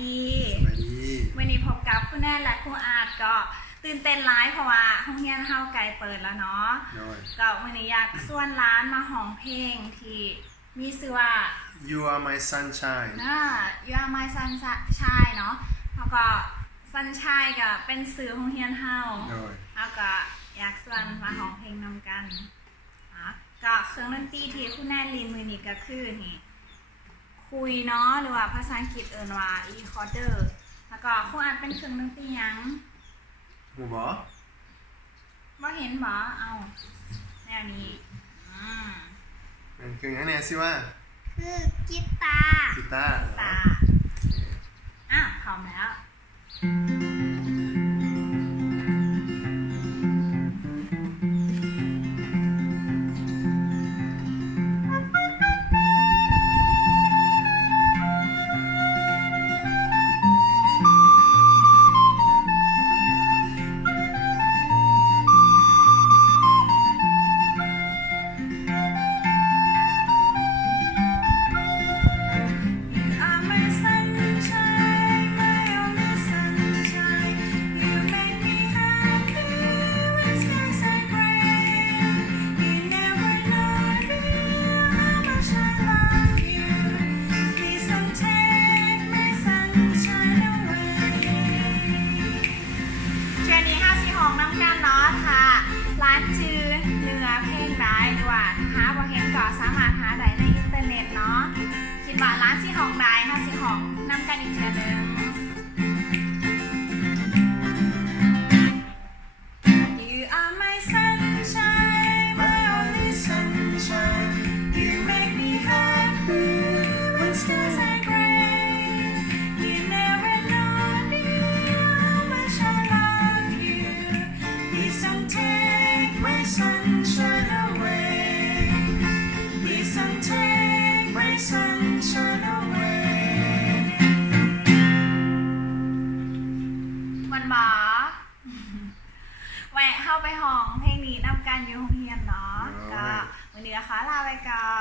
ดีสบายดีวันนี้พบกับคุณแน่และคุณอาจก็ตื่นเต้นร้ายเพราะว่าห้องเรียนเฮาไกลเปิดแล้วเนาะก็วันนี้อยากส่วนร้านมาห้องเพลงที่มีชื่อว่า You are my sunshine You are my sunshine เนาะแล้วก็ sunshine ก็เป็นชื่อห้องเรียนเฮาแล้วก็อยากส่วนมาห้องเพลงนำกันก็เครื่องดนตรีที่คุณแน่ลินมือนี้ก็คือนี่คุยเนาะหรือว่าภาษาอังกฤษเอิ้นว่า recorder แล้วก็คุณอาจเป็นเครื่องดนตรีหยังหูบบ่เห็นบ่เอาแนวนี้มันคือยังไงสิว่าคือกีตาร์กีตาร์พร้อมแล้วร้านจือเนื้อเพลงได้ดีกว่าหาบ่เห็นก็สามารถหาได้ในอินเทอร์เน็ตเนาะคิดว่าร้านสีห้องได้ค่ะสีห้องนำกันอีกเช่นนึงYou are my sunshine my only sunshine You make me happy when skies are gray You never know how much I love you Please don't take my sunshine away Please don't take my sunshine away มันหมาแวะเข้าไปห้องเพลงนี้นำกันอยู่โรงเรียนเนาะก็วันนี้นะคะลาไปก่อ